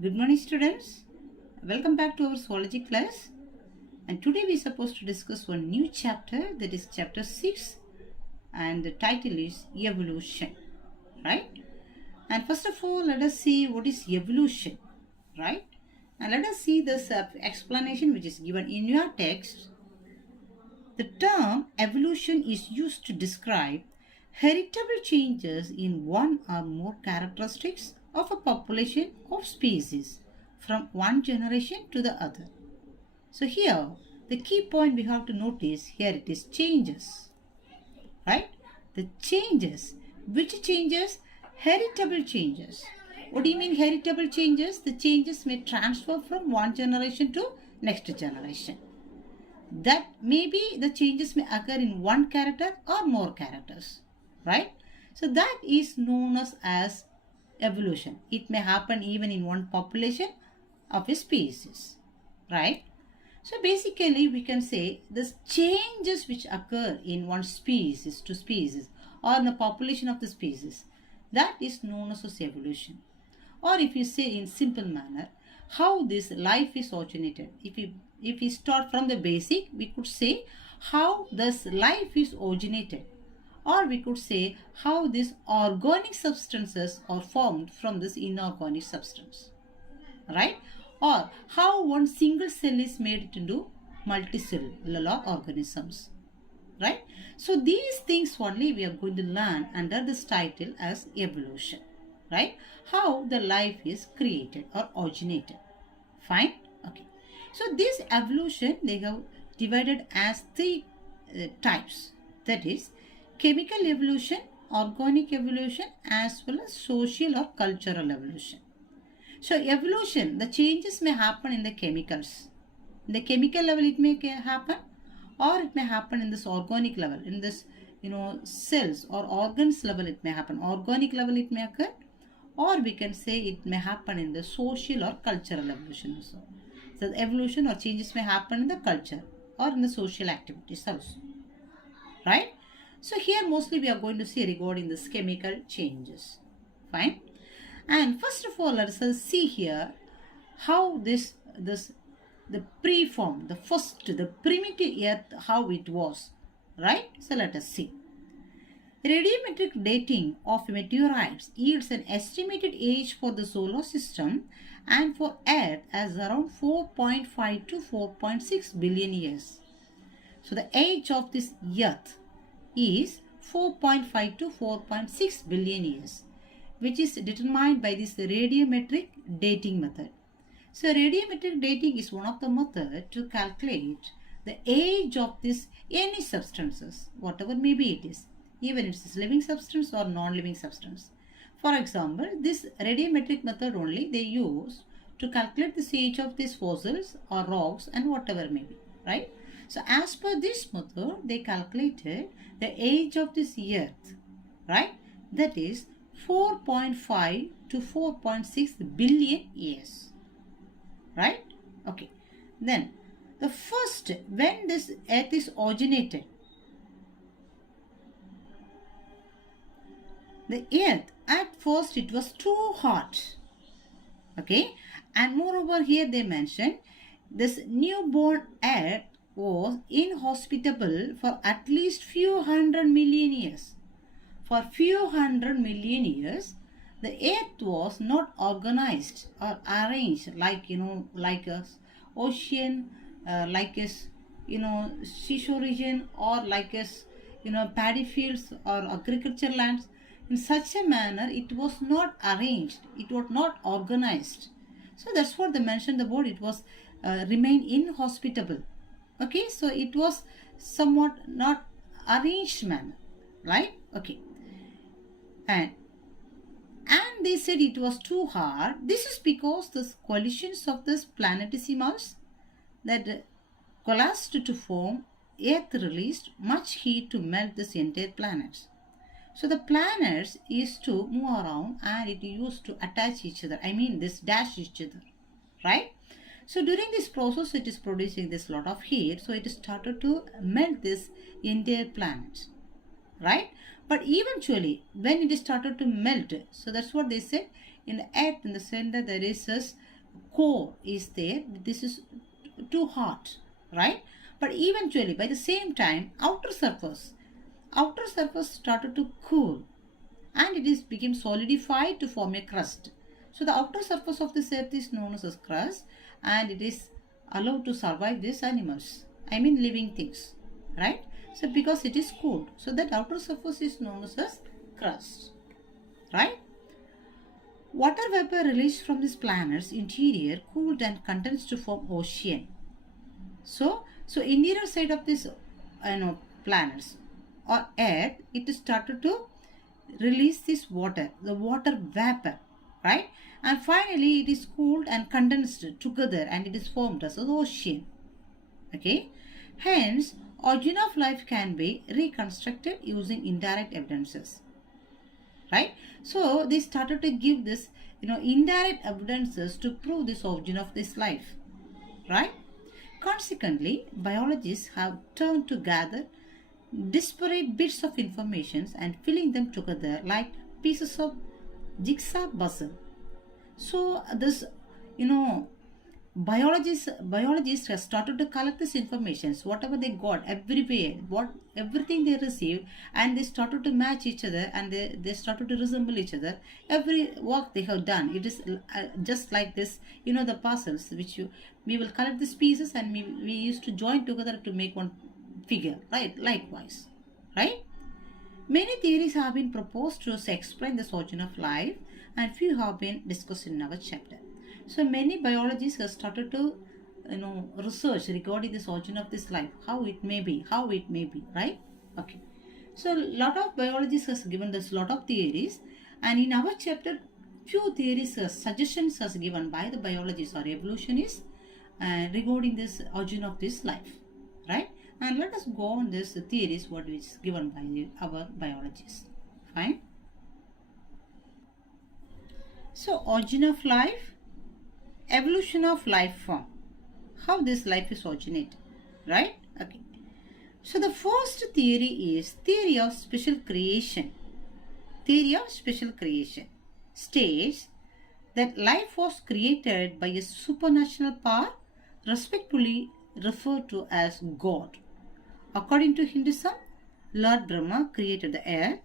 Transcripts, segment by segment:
Good morning students. Welcome back to our zoology class. And today we are supposed to discuss one new chapter, that is chapter 6, and the title is evolution, right? And first of all, let us see what is evolution, right? And let us see this explanation which is given in your text. The term evolution is used to describe heritable changes in one or more characteristics of a population of species from one generation to the other. So here the key point we have to notice here, it is changes, right? The changes. Which changes? Heritable changes. What do you mean heritable changes? The changes may transfer from one generation to next generation. That maybe the changes may occur in one character or more characters, right? So that is known as evolution. It may happen even in one population of a species, right? So basically we can say the changes which occur in one species to species or in the population of the species, that is known as evolution. Or if you say in simple manner, how this life is originated. If we start from the basic, we could say how this life is originated. Or we could say how these organic substances are formed from this inorganic substance, right? Or how one single cell is made into multicellular organisms, right? So these things only we are going to learn under this title as evolution, right? How the life is created or originated. Fine? Okay. So this evolution they have divided as three types. That is chemical evolution, organic evolution, as well as social or cultural evolution. So evolution, the changes may happen in the chemicals. In the chemical level it may happen, or it may happen in this organic level, in this cells or organs level it may happen. Organic level it may occur, or we can say it may happen in the social or cultural evolution also. So the evolution or changes may happen in the culture or in the social activities also, right? So here mostly we are going to see regarding this chemical changes. Fine. And first of all, let us see here how the preform, the primitive earth, how it was, right? So let us see. Radiometric dating of meteorites yields an estimated age for the solar system and for Earth as around 4.5 to 4.6 billion years. So the age of this Earth is 4.5 to 4.6 billion years, which is determined by this radiometric dating method. So radiometric dating is one of the methods to calculate the age of this any substances, whatever maybe it is, even if it is living substance or non-living substance. For example, this radiometric method only they use to calculate the age of these fossils or rocks and whatever may be, right? So as per this method, they calculated the age of this earth, right? That is 4.5 to 4.6 billion years, right? Okay. Then the first, when this earth is originated, the earth at first it was too hot, okay? And moreover here they mention this newborn earth was inhospitable for at least few hundred million years. For few hundred million years, the earth was not organized or arranged like like a ocean, like a seashore region, or like a paddy fields or agriculture lands. In such a manner, it was not arranged. It was not organized. So that's what they mentioned about. It was remain inhospitable. Okay, so it was somewhat not arranged manner, right? Okay. And they said it was too hard. This is because the collisions of this planetesimals that collapsed to form Earth released much heat to melt this entire planets. So the planets used to move around and it used to attach each other. I mean this dash each other, right? So during this process it is producing this lot of heat. So it started to melt this entire planet, right? But eventually when it started to melt, so that's what they said, in the earth, in the center, there is this core is there. This is too hot, right? But eventually, by the same time, outer surface started to cool, and it is became solidified to form a crust. So the outer surface of this earth is known as a crust, and it is allowed to survive these animals. I mean living things, right? So because it is cooled, so that outer surface is known as crust, right? Water vapor released from this planet's interior cooled and condensed to form ocean. So interior side of this planets or earth, it started to release this water, the water vapor, right? And finally it is cooled and condensed together and it is formed as an ocean. Okay, hence origin of life can be reconstructed using indirect evidences, right? So they started to give this indirect evidences to prove this origin of this life, right? Consequently, biologists have turned to gather disparate bits of information and filling them together like pieces of jigsaw puzzle. So this biologists have started to collect this information, whatever they got everywhere, everything they received, and they started to match each other, and they started to resemble each other. Every work they have done, it is just like this, the puzzles which we will collect these pieces and we used to join together to make one figure, right? Likewise, right? Many theories have been proposed to explain the origin of life, and few have been discussed in our chapter. So many biologists have started to research regarding this origin of this life, how it may be, right? Okay. So a lot of biologists has given this lot of theories, and in our chapter few theories suggestions as given by the biologists or evolutionists regarding this origin of this life, right? And let us go on this theories what is given by our biologists. Fine. So origin of life, evolution of life form, how this life is originated, right? Okay. So the first theory is theory of special creation. Theory of special creation states that life was created by a supernatural power respectfully referred to as God. According to Hinduism, Lord Brahma created the earth.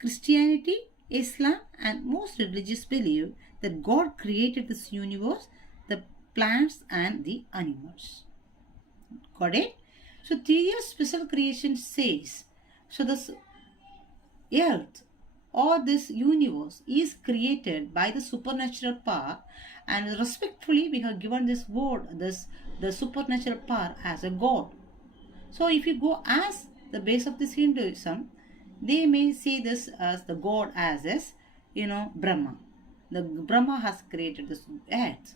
Christianity, Islam, and most religions believe that God created this universe, the plants and the animals. Got it? So theory of special creation says, so this earth or this universe is created by the supernatural power, and respectfully we have given this word, the supernatural power as a God. So if you go as the base of this Hinduism, they may see this as the God as is, Brahma. The Brahma has created this earth.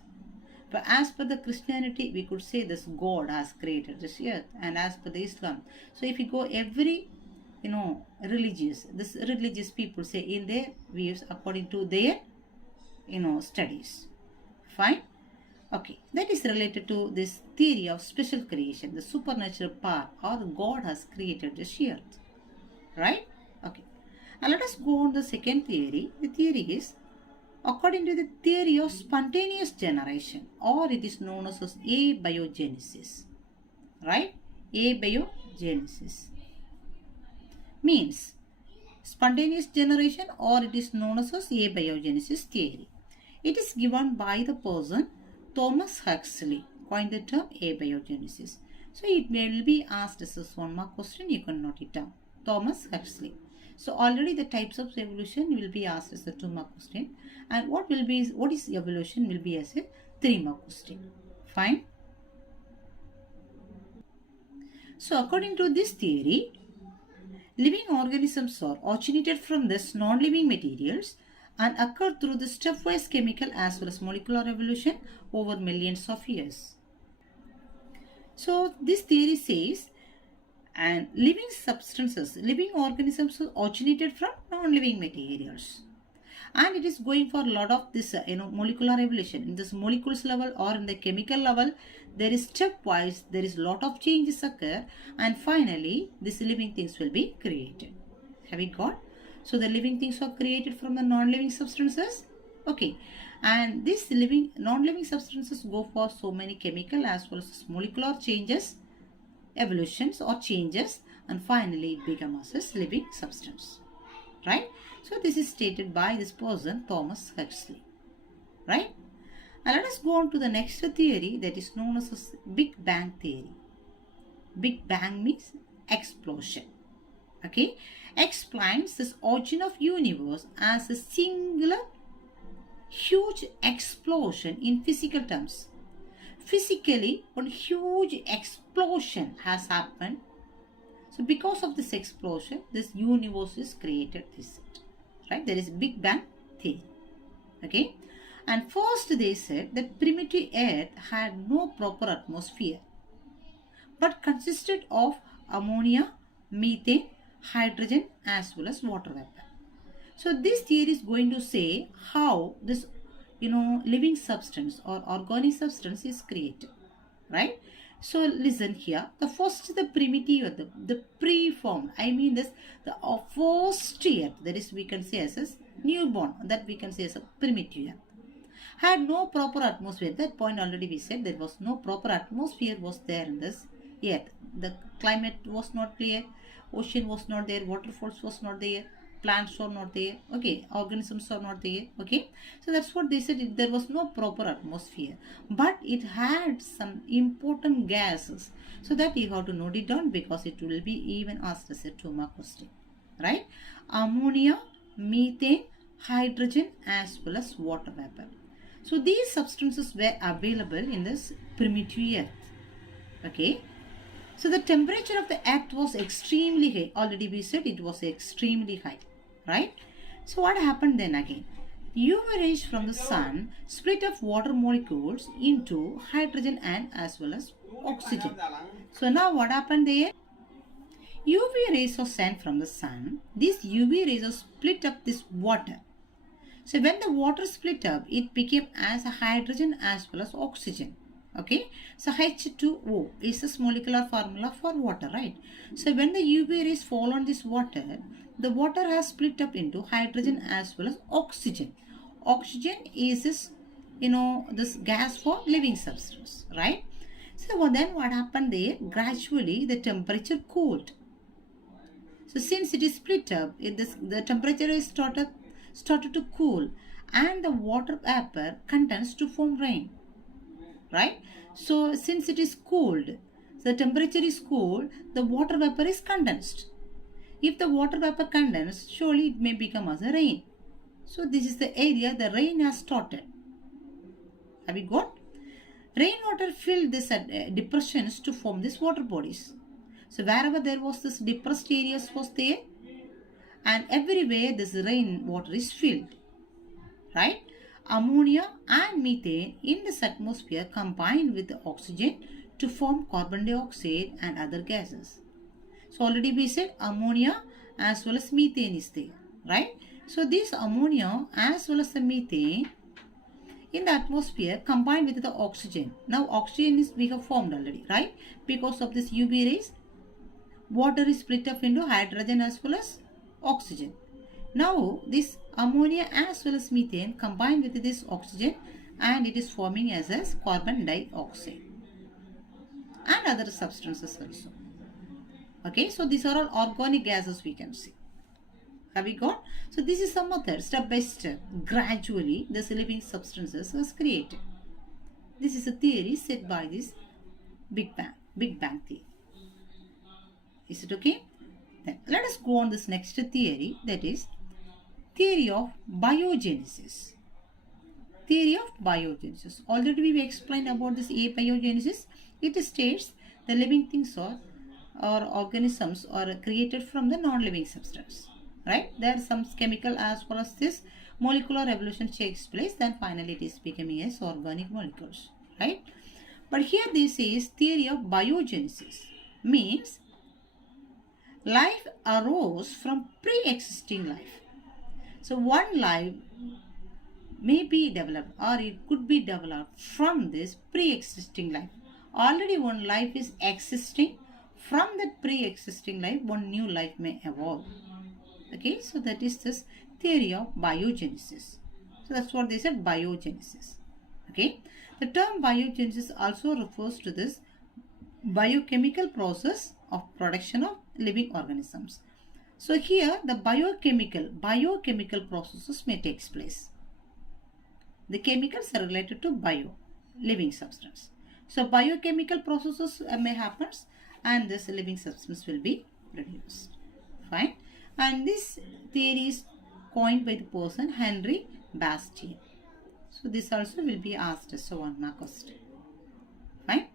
But as per the Christianity, we could say this God has created this earth. And as per the Islam, so if you go every, religious people say in their views according to their, studies. Fine. Okay, that is related to this theory of special creation, the supernatural power or the God has created this earth, right? Okay, now let us go on the second theory. The theory is according to the theory of spontaneous generation, or it is known as abiogenesis, right? Abiogenesis means spontaneous generation, or it is known as abiogenesis theory. It is given by the person Thomas Huxley, coined the term abiogenesis. So it will be asked as a 1 mark question, you can note it down. Thomas Huxley. So already the types of evolution will be asked as a 2 mark question, and what is evolution will be as a 3 mark question. Fine. So according to this theory, living organisms are originated from this non-living materials and occur through the stepwise chemical as well as molecular evolution over millions of years. So this theory says, and living substances, living organisms are originated from non-living materials, and it is going for a lot of this molecular evolution. In this molecules level or in the chemical level, there is stepwise, there is lot of changes occur, and finally these living things will be created. Have we got? So the living things are created from the non-living substances. Okay, and these living, non-living substances go for so many chemical as well as molecular changes, evolutions or changes, and finally it becomes as living substance, right? So this is stated by this person Thomas Huxley, right? And let us go on to the next theory that is known as Big Bang theory. Big Bang means explosion. Okay, explains this origin of universe as a singular huge explosion in physical terms. Physically, one huge explosion has happened. So because of this explosion, this universe is created. This, right? There is Big Bang theory. Okay, and first they said that primitive Earth had no proper atmosphere, but consisted of ammonia, methane, hydrogen as well as water vapor. So this theory is going to say how this living substance or organic substance is created, right? So listen here, the first, the primitive, the preformed, I mean this, the first earth, that is we can say as a newborn, that we can say as a primitive earth, had no proper atmosphere. That point already we said there was no proper atmosphere was there in this earth. The climate was not clear, ocean was not there, waterfalls was not there, plants are not there, okay, organisms are not there, okay. So that's what they said, there was no proper atmosphere, but it had some important gases. So that you have to note it down because it will be even asked as a 2-mark question, right? Ammonia, methane, hydrogen as well as water vapor. So these substances were available in this primitive earth, okay. So the temperature of the earth was extremely high. Already we said it was extremely high, right? So what happened then again? UV rays from the sun split up water molecules into hydrogen and as well as oxygen. So now what happened there? UV rays are sent from the sun. These UV rays are split up this water. So when the water split up, it became as a hydrogen as well as oxygen. Okay, so H2O is this molecular formula for water, right? So when the UV rays fall on this water, the water has split up into hydrogen as well as oxygen. Oxygen is this, this gas for living substance, right? So then what happened there? Gradually the temperature cooled. So since it is split up, the temperature is started to cool and the water vapor condensed to form rain. Right? So since it is cooled, the temperature is cooled, the water vapor is condensed. If the water vapor condensed, surely it may become as a rain. So this is the area the rain has started. Have you got? Rainwater filled these depressions to form these water bodies. So wherever there was this depressed areas was there, and everywhere this rainwater is filled. Right? Ammonia and methane in this atmosphere combined with the oxygen to form carbon dioxide and other gases. So already we said ammonia as well as methane is there, right? So this ammonia as well as the methane in the atmosphere combined with the oxygen. Now oxygen is we have formed already, right? Because of this UV rays, water is split up into hydrogen as well as oxygen. Now this ammonia as well as methane combined with this oxygen and it is forming as a carbon dioxide and other substances also. Okay, so these are all organic gases we can see. Have we got? So this is the method, step by step. Gradually this living substances was created. This is a theory set by this Big Bang theory. Is it okay? Then let us go on this next theory, that is theory of biogenesis. Theory of biogenesis. Already we explained about this abiogenesis. It states the living things or organisms are created from the non-living substance. Right? There are some chemical as well as this molecular evolution takes place. Then finally it is becoming as organic molecules. Right? But here this is theory of biogenesis. Means life arose from pre-existing life. So one life may be developed or it could be developed from this pre-existing life. Already one life is existing. From that pre-existing life, one new life may evolve. Okay, so that is this theory of biogenesis. So that's what they said, biogenesis. Okay. The term biogenesis also refers to this biochemical process of production of living organisms. So here the biochemical processes may take place. The chemicals are related to living substance. So biochemical processes may happen and this living substance will be produced. Fine. And this theory is coined by the person Henry Bastian. So this also will be asked as a 1 mark question. Fine.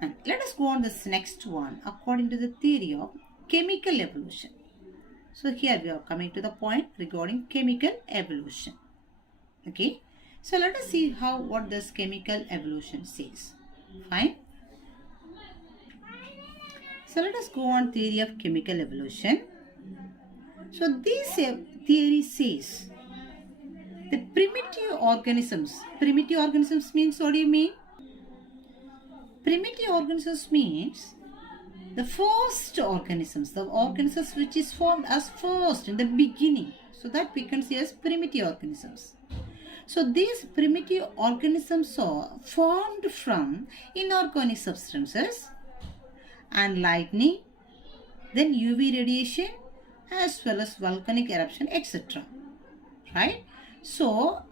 And let us go on this next one according to the theory of chemical evolution. So here we are coming to the point regarding chemical evolution. Okay. So let us see what this chemical evolution says. Fine. So let us go on theory of chemical evolution. So this theory says the primitive organisms means, what do you mean? Primitive organisms means the first organisms, the organisms which is formed as first in the beginning. So that we can see as primitive organisms. So these primitive organisms are formed from inorganic substances and lightning, then UV radiation as well as volcanic eruption, etc. Right? So,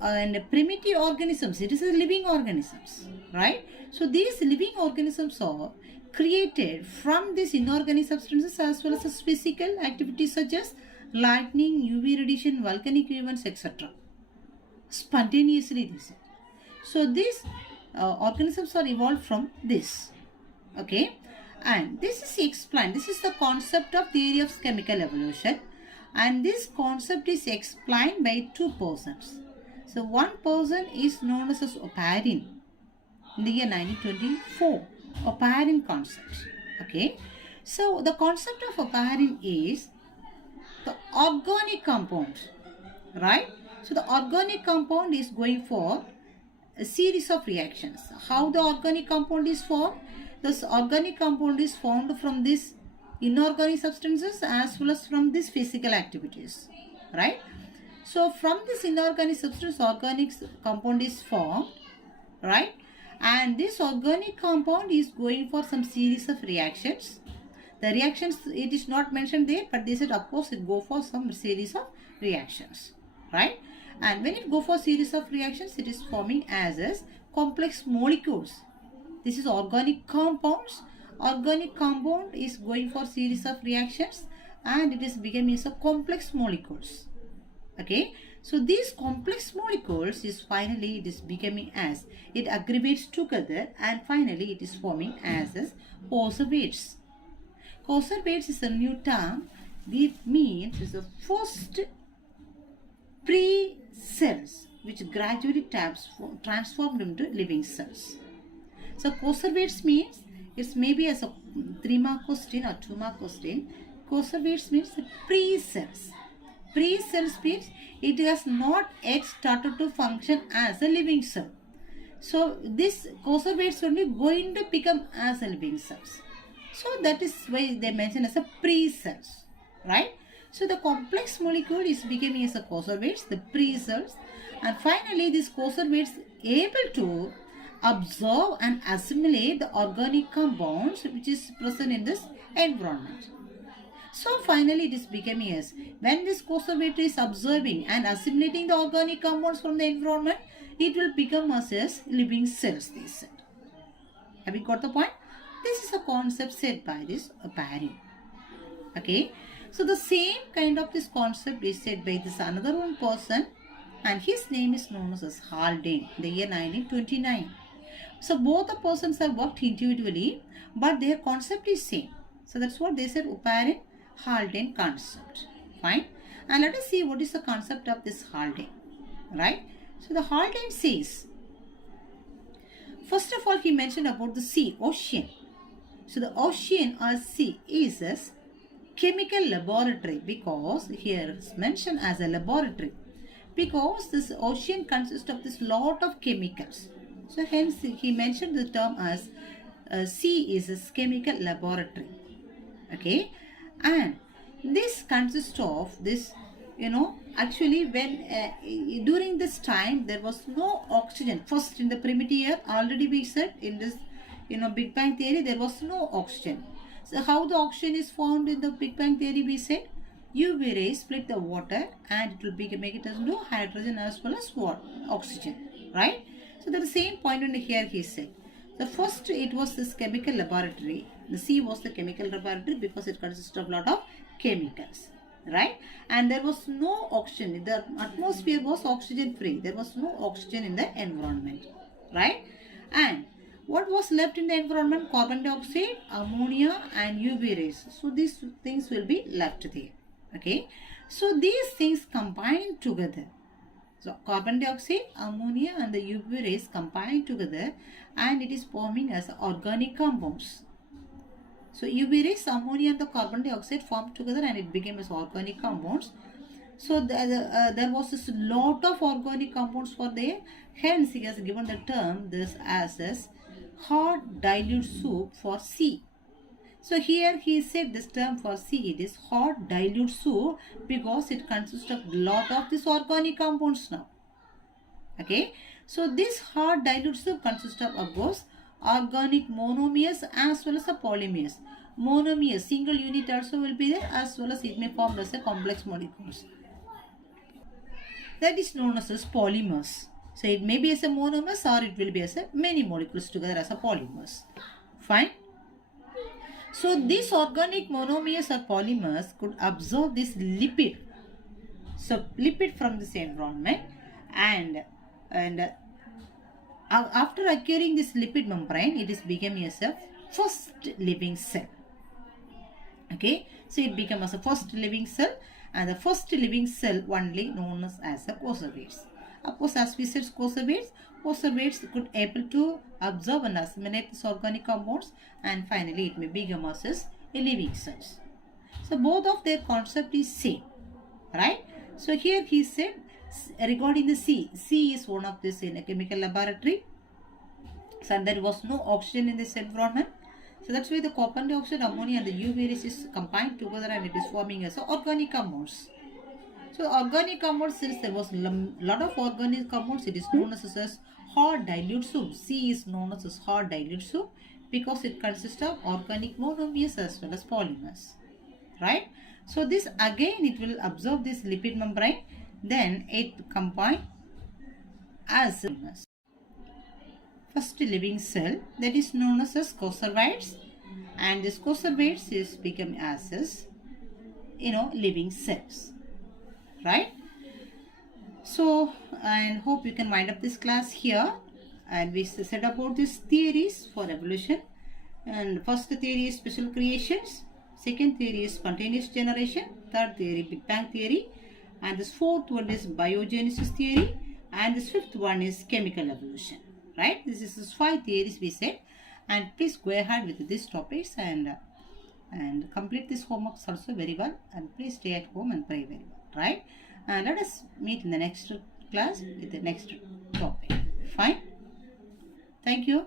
and primitive organisms, it is a living organisms, right? So these living organisms are created from these inorganic substances as well as physical activities such as lightning, UV radiation, volcanic events, etc. Spontaneously this. So these organisms are evolved from this. Okay, and this is explained. This is the concept of theory of chemical evolution, and this concept is explained by two persons. So one person is known as Oparin in the year 1924. Oparin concept. Okay, so the concept of Oparin is the organic compound, right? So the organic compound is going for a series of reactions. How the organic compound is formed? This organic compound is formed from these inorganic substances as well as from these physical activities, right? So from this inorganic substance, organic compound is formed, right? And this organic compound is going for some series of reactions. The reactions, it is not mentioned there, but they said of course it go for some series of reactions, right? And when it go for series of reactions, it is forming as complex molecules. This is organic compounds. Organic compound is going for series of reactions and it is becoming as a complex molecules. Okay, so these complex molecules is finally it is becoming as it aggregates together and finally it is forming as conservates. Conservates is a new term. It means is the first pre-cells which gradually transformed into living cells. So conservates means it's maybe as a 3-mark question or 2-mark question. Conservates means pre-cells. Pre-cells means it has not yet started to function as a living cell. So this conservates only going to become as a living cells. So that is why they mention as a pre-cells, right? So the complex molecule is becoming as a conservates, the pre-cells, and finally this conservates able to absorb and assimilate the organic compounds which is present in this environment. So finally it is becoming as when this conservator is observing and assimilating the organic compounds from the environment, it will become as living cells, they said. Have you got the point? This is a concept said by this Oparin. Okay. So the same kind of this concept is said by this another one person and his name is known as Haldane, the year 1929. So both the persons have worked individually but their concept is same. So that's what they said, Oparin Haldane concept. Fine. And let us see what is the concept of this Haldane. Right. So the Haldane says, first of all he mentioned about the sea, ocean. So the ocean or sea is a chemical laboratory because here it's mentioned as a laboratory because this ocean consists of this lot of chemicals. So hence he mentioned the term as sea is a chemical laboratory. Okay, and this consists of this actually when during this time there was no oxygen. First in the primitive year, already we said in this Big Bang theory, there was no oxygen. So how the oxygen is formed in the Big Bang theory, we said UV rays split the water and it will make it into hydrogen as well as oxygen, right? So that's the same point in here he said. The first, it was this chemical laboratory. The sea was the chemical laboratory because it consists of a lot of chemicals, right? And there was no oxygen. The atmosphere was oxygen free. There was no oxygen in the environment, right? And what was left in the environment? Carbon dioxide, ammonia and UV rays. So these things will be left there, okay? So these things combine together. So carbon dioxide, ammonia and the UV rays combine together and it is forming as organic compounds. So UV rays, ammonia and the carbon dioxide formed together and it became as organic compounds. So there was this lot of organic compounds for there. Hence he has given the term this as hard dilute soup for sea. So here he said this term for sea, it is hot dilute soup because it consists of lot of these organic compounds now. Okay. So this hard dilute soup consists of course, organic monomers as well as a polymers. Monomers, single unit also will be there as well as it may form as a complex molecules. That is known as polymers. So it may be as a monomers or it will be as a many molecules together as a polymers. Fine. So these organic monomers or polymers could absorb this lipid. So lipid from this environment and after acquiring this lipid membrane, it is becoming as a first living cell. Okay, so it becomes as a first living cell and the first living cell only known as a conservates. Of course, as we said, conservates could able to absorb and assimilate these organic compounds and finally it may become as a living cells. So both of their concept is same, right? So here he said regarding the sea is one of this in a chemical laboratory. So there was no oxygen in this environment. So that's why the carbon dioxide, ammonia and the UV rays is combined together and it is forming as organic compounds. So organic compounds, since there was a lot of organic compounds, it is known as hard dilute soup. C is known as hard dilute soup because it consists of organic monomers as well as polymers, right? So this again it will absorb this lipid membrane, then it combine as polymers. First living cell that is known as conservates and this conservates is become as living cells, right? So and hope you can wind up this class here and we said about these theories for evolution. And first theory is special creations, second theory is spontaneous generation, third theory Big Bang theory, and this fourth one is biogenesis theory, and this fifth one is chemical evolution, right? This is 5 theories we said, and please go ahead with these topics and complete this homeworks also very well, and please stay at home and pray very well, right? And let us meet in the next class with the next topic. Fine. Thank you.